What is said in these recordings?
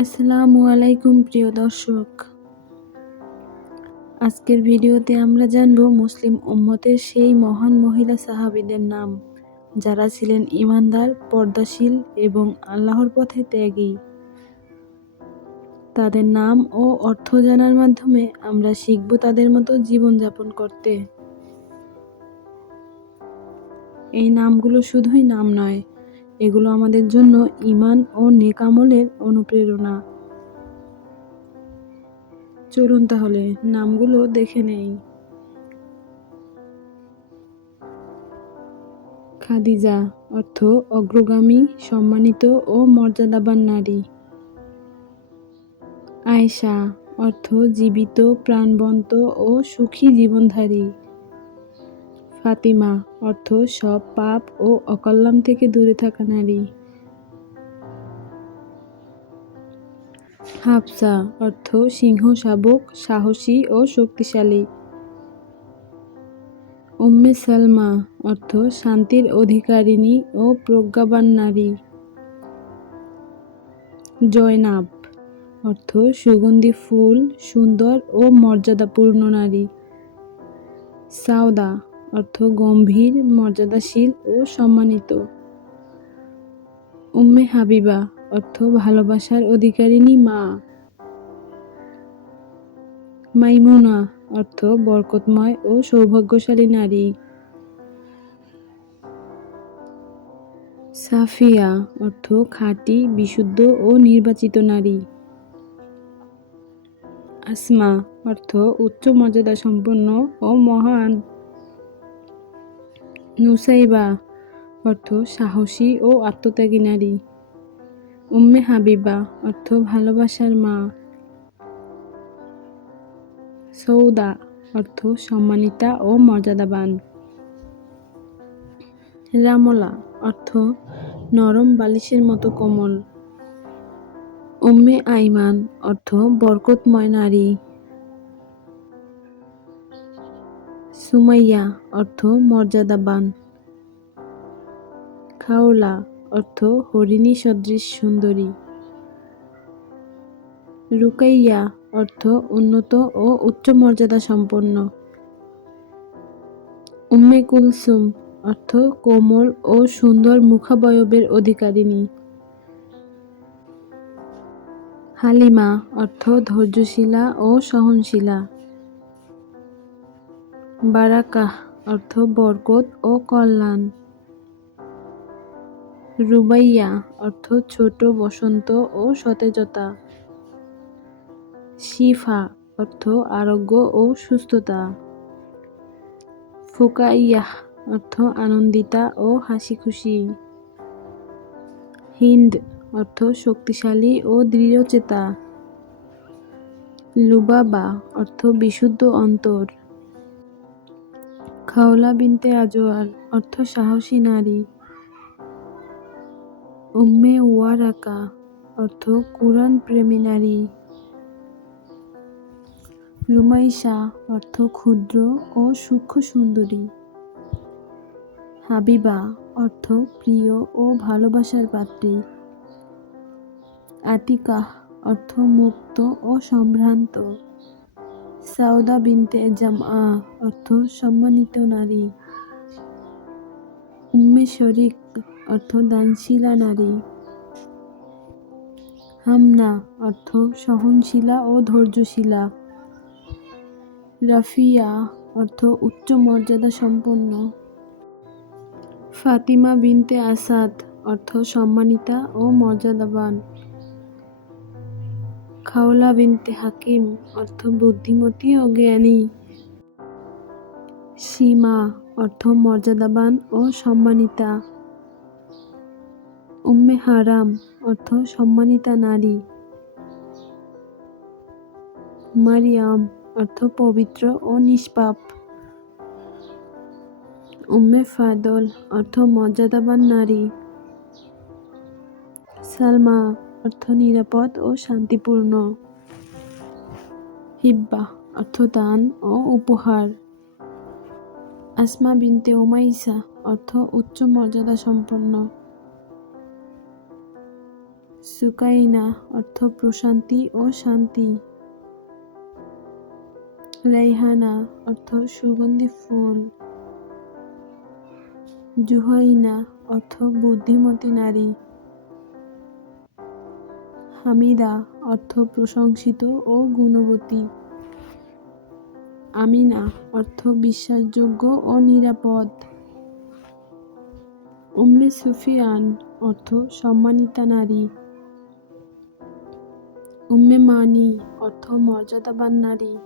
আসসালামু আলাইকুম প্রিয় দর্শক। আজকের ভিডিওতে আমরা জানব মুসলিম উম্মতের সেই মহান মহিলা সাহাবীদের নাম, যারা ছিলেন ঈমানদার, পর্দাশীল এবং আল্লাহর পথে ত্যাগী। তাদের নাম ও অর্থ জানার মাধ্যমে আমরা শিখব তাদের মতো জীবনযাপন করতে। এই নামগুলো শুধুই নাম নয়, এগুলো আমাদের জন্য ঈমান ও নেক আমলের অনুপ্রেরণা। চলুন তাহলে নামগুলো দেখে নেই। খাদিজা অর্থ অগ্রগামী, সম্মানিত ও মর্যাদাবান নারী। আয়েশা অর্থ জীবিত, প্রাণবন্ত ও সুখী জীবনধারী। ফাতিমা অর্থ সব পাপ ও অকল্যাণ থেকে দূরে থাকা নারী। হাফসা অর্থ সিংহ শাবক, সাহসী ও শক্তিশালী। উম্মে সালমা অর্থ শান্তির অধিকারিণী ও প্রজ্ঞাবান নারী। জয়নাব অর্থ সুগন্ধি ফুল, সুন্দর ও মর্যাদাপূর্ণ নারী। সাউদা অর্থ গম্ভীর, মর্যাদাশীল ও সম্মানিত। উম্মে হাবিবা অর্থ ভালোবাসার অধিকারিণী মা। মাইমুনা অর্থ বরকতময় ও সৌভাগ্যশালী নারী। সাফিয়া অর্থ খাঁটি, বিশুদ্ধ ও নির্বাচিত নারী। আসমা অর্থ উচ্চ মর্যাদা সম্পন্ন ও মহান। নুসাইবা অর্থ সাহসী ও আত্মত্যাগী নারী। উম্মে হাবিবা অর্থ ভালোবাসার মা। সৌদা অর্থ সম্মানিতা ও মর্যাদাবান। রামলা অর্থ নরম বালিশের মতো কোমল। উম্মে আইমান অর্থ বরকতময় নারী। সুমাইয়া অর্থ মর্যাদাবান। খাওলা অর্থ হরিণী সদৃশ সুন্দরী। রুকাইয়া অর্থ উন্নত ও উচ্চ মর্যাদা সম্পন্ন। উম্মে কুলসুম অর্থ কোমল ও সুন্দর মুখাবয়বের অধিকারিণী। হালিমা অর্থ ধৈর্যশীলা ও সহনশীলা। বারাকাহ অর্থ বরকত ও কল্যাণ। রুবাইয়া অর্থ ছোট, বসন্ত ও সতেজতা। শিফা অর্থ আরোগ্য ও সুস্থতা। ফুকাইয়াহ অর্থ আনন্দিতা ও হাসিখুশি। হিন্দ অর্থ শক্তিশালী ও দৃঢ়চেতা। লুবাবা অর্থ বিশুদ্ধ অন্তর। খাওলা বিনতে আজওয়ার অর্থ সাহসী নারী। উম্মে ওয়ারাকা অর্থ কুরআন প্রেমী নারী। রুমাইশা অর্থ ক্ষুদ্র ও সূক্ষ্ম সুন্দরী। হাবিবা অর্থ প্রিয় ও ভালোবাসার পাত্রী। আতিকাহ অর্থ মুক্ত ও সম্ভ্রান্ত। সাউদা বিনতে জামআ অর্থ সম্মানিত নারী। উম্মে শরিক অর্থ দানশীলা নারী। হামনা অর্থ সহনশীলা ও ধৈর্যশীলা। রাফিয়া অর্থ উচ্চ মর্যাদা সম্পন্ন। ফাতিমা বিনতে আসাদ অর্থ সম্মানিতা ও মর্যাদাবান। খাওলা বিনতে হাকিম অর্থ বুদ্ধিমতী ও জ্ঞানী। সীমা অর্থ মর্যাদাবান ও সম্মানিতা। উম্মে হারাম অর্থ সম্মানিতা নারী। মারিয়াম অর্থ পবিত্র ও নিষ্পাপ। উম্মে ফাদল অর্থ মর্যাদাবান নারী। সালমা অর্থ নিরাপদ ও শান্তিপূর্ণ। হিব্বা অর্থ দান ও উপহার। আসমা বিনতে উমাইসা অর্থ উচ্চ মর্যাদা সম্পন্ন। সুকাইনা অর্থ প্রশান্তি ও শান্তি। রাইহানা অর্থ সুগন্ধি ফুল। জুহাইনা অর্থ বুদ্ধিমতী নারী। হামিদা অর্থ প্রশংসিত ও গুণবতী। আমিনা অর্থ বিশ্বাসযোগ্য ও নিরাপদ। উম্মে সুফিয়ান অর্থ সম্মানিতা নারী। উম্মে মানি অর্থ মর্যাদাবান নারী।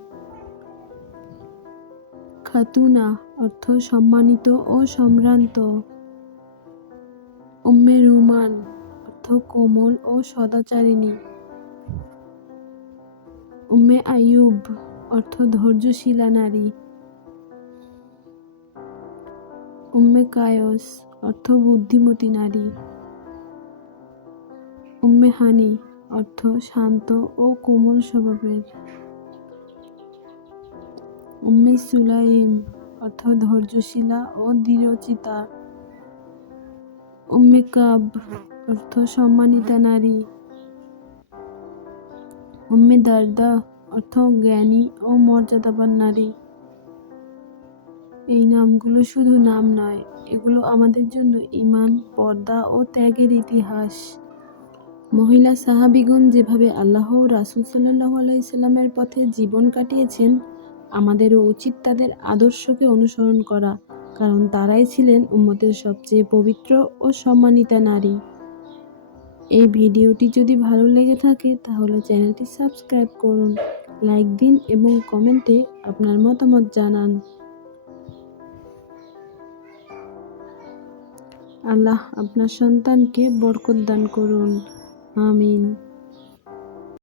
খাতুনা অর্থ সম্মানিত ও সম্ভ্রান্ত। উম্মে রুমান অর্থ কোমল ও সদাচারিণী। উম্মে আইয়ুব অর্থ ধৈর্যশীলা নারী। উম্মে কায়স অর্থ বুদ্ধিমতী নারী। উম্মে হানি অর্থ শান্ত ও কোমল স্বভাবের। উম্মে সুলাইম অর্থ ধৈর্যশীলা ও দৃঢ়চিতা। উম্মে কাব অর্থ সম্মানিতা নারী। উম্মে দারদা অর্থ জ্ঞানী ও মর্যাদাবান নারী। এই নামগুলো শুধু নাম নয়, এগুলো আমাদের জন্য ঈমান, পর্দা ও ত্যাগের ইতিহাস। মহিলা সাহাবীগণ যেভাবে আল্লাহ ও রাসূল সাল্লাল্লাহু আলাইহি সাল্লামের পথে জীবন কাটিয়েছেন, আমাদেরও উচিত তাদের আদর্শকে অনুসরণ করা, কারণ তারাই ছিলেন উম্মতের সবচেয়ে পবিত্র ও সম্মানিতা নারী। এই ভিডিওটি যদি ভালো লেগে থাকে তাহলে চ্যানেলটি সাবস্ক্রাইব করুন, লাইক দিন এবং কমেন্টে আপনার মতামত জানান। আল্লাহ আপনার সন্তানকে বরকত দান করুন। আমিন।